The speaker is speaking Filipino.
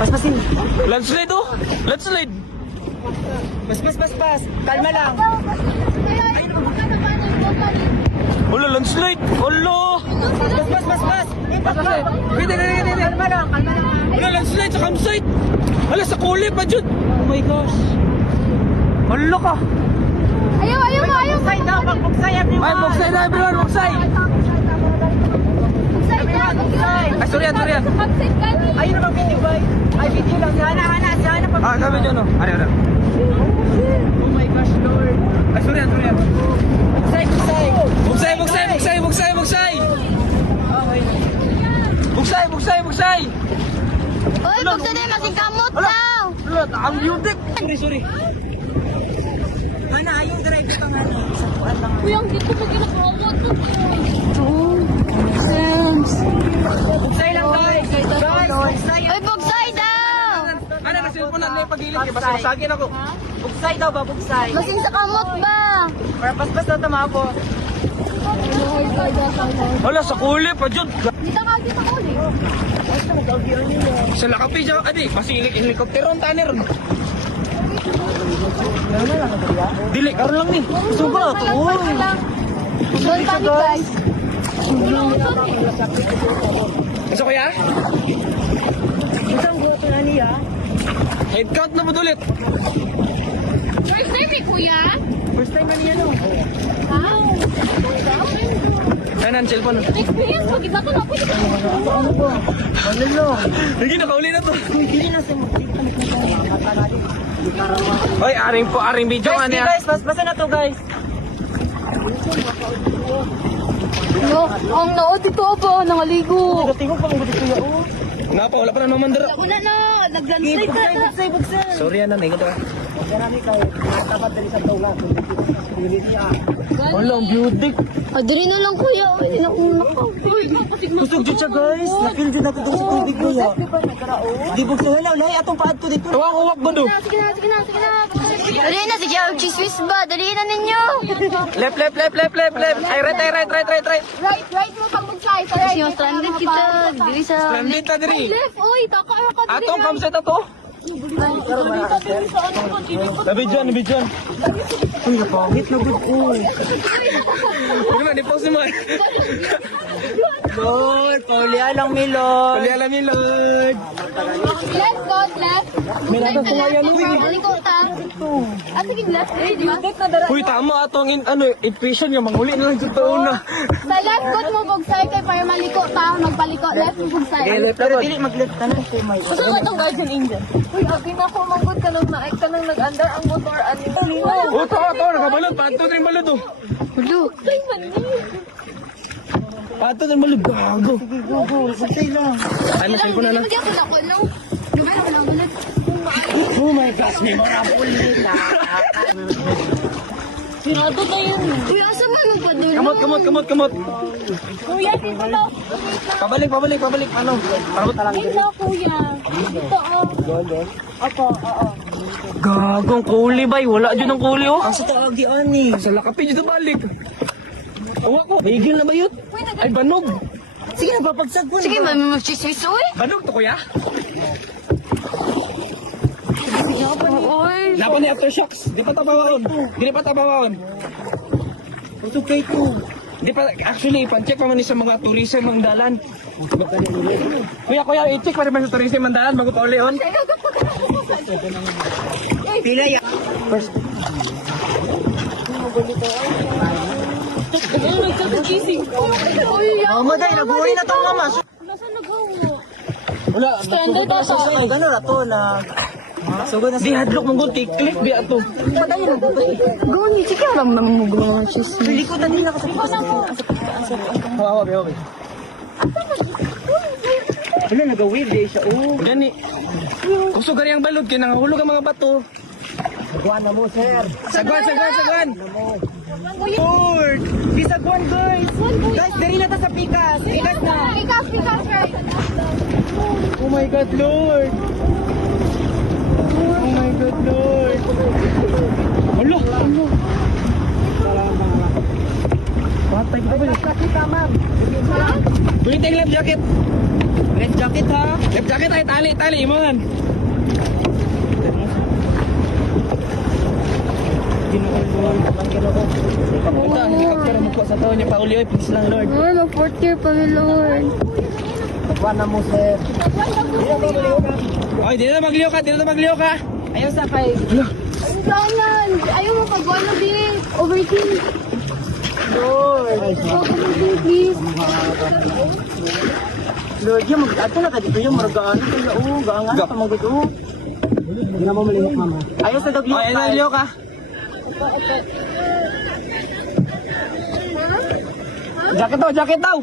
Paspasin. Landslide oh! Landslide! Pas. Kalma lang. Wala, landslide! Wala! Pas. Hindi. Kalma lang. Wala, landslide sa campsite! Wala, sa kuli pa dyan! Oh my gosh. Wala ka! Ayaw. Bugsay daw. Bugsay everyone. Ay, bugsay na everyone! Bugsay! Ay, sorry yan. Ayun naman video boy. Ay video lang. Sana pa. Ah, kami dyan oh. Ano. Oh my gosh Lord. Ay, sorry yan. Bugsay. Bugsay! Oy, buksan din, masikamot daw. Wala, ang yudik! Sorry. Mana ayun drive ka nga ni. Sa kuan lang. Uy, ang dito pa ginakamot. Bugsay lang guys. Bugsay. Oy, buksay daw. Ano, nasilpon na pagilid kaya basta masagin ako. Bugsay daw ba bugsay? Masing sa kamot ba? Para paspas daw tama po. Wala, sa kuli pa dyan! Dito ka ulit. Sa lakapi dyan, adi, pasilik helikopteron, taner. Dili, karon lang ni. Suga to. Don't panic, guys. Isa kuya? Isang goto na niya. Head count na ulit. First time ni Kuya? First time na niya no. Wow. Kanan, cellphone. Experience mo, di ba ito na pwede ka? Ano po? Ano no? Lagi, nakauli na to. Hindi na sa Oy, aring video nga niya. guys, paspasan na to guys. No, ang nao dito ba? Nangaligo. Tingog pa mo dito ya. Oh. Nga pa, wala pa na mamandara. Wala na, nag-landslide ka na. Bugsay. Sorry yan, nanay. Ito ka. Marami kayo. Tapat dali sa tawla. Hindi niya. Wala, ang beauty. Dali na lang Kuya. Hindi na kuna ka. Kusog jud siya guys. Na-feel jud ako dito sa tubig ko ya. Di bugsay wala ulay atong paad ko dito. Uwak ba do? Sige na. Dali na, sige. Chismis ba? Dali na ninyo. Left. Ay, right. Right mo pang mag-side. Kasi yung stranded kita. Dili sa... Stranded na diri. Left, uy. Taka ka dili. Atong campsite na to. Nabidyan. Uy, napangit na gud ko. Huwag na, di-pause mo. Lord, paulia lang mi Lord. Pali alam ni Lord. Left, God, left. Meron ka kumayan uy. Maliko ta. Sige, left. Uy, tama atong equation yung manghuli na lang sa taon na. Sa left, God mo bugsay kay para maliko ta. Magpaliko, left mo bugsay. Pero dili mag-left ka na kay may. Gusto ko itong guardian angel. Uy, abi na ako manggod ka nang nag-andar ang motor ani. Oh, tawa, nakabalot. Panto rin balot oh. Hulo. Panto rin balot. Gago. Bugsay lang. Ano, cellphone na lang. Hindi ako lako, no? Diba ako lang ulit? Oh my gosh, memorable nila. Pirado na yun. Kuya, asa man magpadulo? Kamot. Kuya, dito na. Pabalik. Ano? Parabot na lang. Dito, kuya. Dito, oh. Opo, oo. Gagong kuli bay. Wala dyan ang kuli oh. Ang sa taog di ani. Sa lakapi dito balik. Awa ko. Baigil na ba yun? Ay, banog. Sige na papagsag ko. Sige, mamimagchismis, uy. Banog to kuya. Uy. Laban ni aftershocks. Di pa tabawaon. Kusog kay ko. Di pa, actually, pan-check pa man ni sa mga tourism ang dalan. Kuya, i-check pa rin ba sa tourism ang dalan bago pa ulion? Pila ya. First. Uy, Mama day, nabuhay na tong mama. Nasaan naghawa? Wala, Standard na sa Ay, gano'n na to na. Sugod na di hadlok mong gunti, click di ato. Gawin, sige, alam naman mo gumawa ng chismis. Likutan din ako sa pikas. Hawa, hawa. Wala, nag-weird eh siya. Oh. Gani. Kusog gani ang balod, kaya nangahulog ang mga bato. Sagwan na mo, sir. Sagwan. Lord! Di sagwan, guys. Guys, dari na ta sa pikas. Pikas na. Pikas, right. Oh my God, Lord. Oh my God, Lord. Alo. Patay ka ba yun? Bili tayong life jacket. Let's jump. jacket ha. Life jacket ay tali, imangan. Ginoon Lord, naman ka na ko. Ito, helicopter mo po sa taon niya, Pauli, oy, please lang, Lord. Lord, mag-4th year pa mi, Lord. Pagwan na mo, sir. Oy, di na magliyo ka. Ayaw sa kay. Ang ganan. Ayaw mo pag-wala din. Overthink. Lord. Overthink, please. Lord, yung ato na ka dito yung maragaan. Gaangan pa magod. Hindi na mo malihok, mama. Ayaw sa dagli. Oy, naliyo ka. Jacket daw.